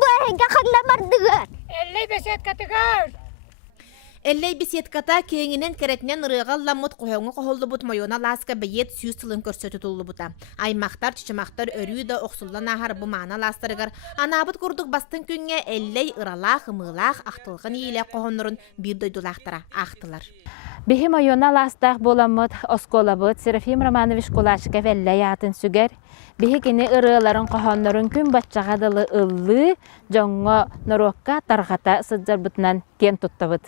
bu yakında bardıgar. Эллей беседката кеңинен керетнен ырыгалламыт қойоңы қоhollu бут майона ласка бейет сүйіз тылын көрсөтү туллу бута. Аймақтар, чычымақтар өрүй да оқсуллан ахар bu маана ластырыгар. Анабыт курдук бастын күнге эллей ыралах, ымылах, ақтылғын иеле қоғоннырын бир дойдулақтара ақтылар. Бихи майона ластақ боламыт осколабыт Серафим Романович Кулашков эллей атын сүгер. Бихи кини ырыларын қоғоннырын күн батчағадылы ыллы жоңго норокка тарғата сыджарбытынан кен туттабыт.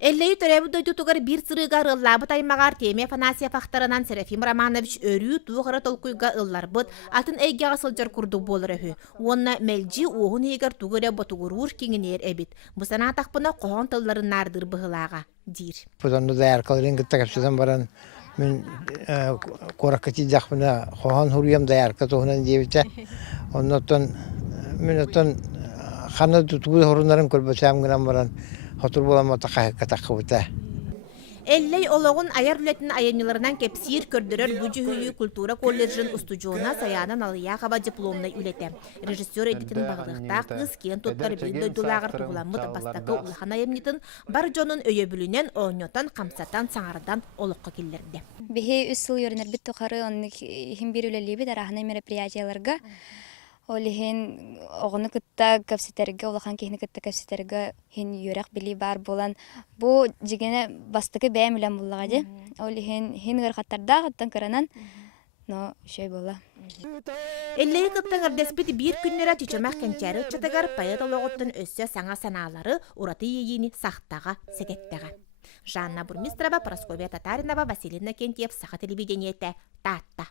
Эллей төрәбі дойдутугар бир сырыгар ыллабыт аймағар теме Фанасия фақтарынан Серафим Романович өрүү туғыры толкуйга ылларбыт атын әйгеға сылжар күрдік болыр өхі. Онна мәлжи оғын егер туғыры бұтығырур кеңінер әбит. Бұсана атақпына қоған тылларын нардыр бұғылаға дир. Бұданды да әрқалырын күтті кәпсізден баран мен қораққыти жақпына қоған хұрыям да әрқы тоғынан дебіті. Оннаттан мен оттан қаны тұтығы хұрынларын көрбәсәм гынан баран Hatır bulamata katakı bıta. Эллей ологун аяр үлетін айыныларынан кепсир көрдірер бүжі хүйі культура колледжин устужуына саянан алыя қаба дипломнай үлеті. Режиссер editinin бағылықтақ қыз кен тоттар білді дулағыр туғыламыд бастақы улахан айымнетін бар жонын өйебілінен оңнотан қамсатан саңардан олыққа келдерді. Бихи 3 жыл өрінер бітті қары оны хим бір үлелейбі дарахынай мероприятияларға. Ол хин оғыны күтті көпсетерге, олахан кейіні күтті көпсетерге хин үйрек білі бар болан. Бұ жігені бастықы бәйім үлен болуға де. Ол хин ғырқаттарда ғыттан кіранан, но шөй бола. Эллей кыттан ырдеспіті бір күннері түйчемақ кәнчәрі чатагар паэт олығыттың өссі саңа саналары ураты ейіні сақтаға, секеттеға. Жанна Бурмистрова, Прасковья Татаринова, Василина Кентьев, Саха телевидениеті, Татта.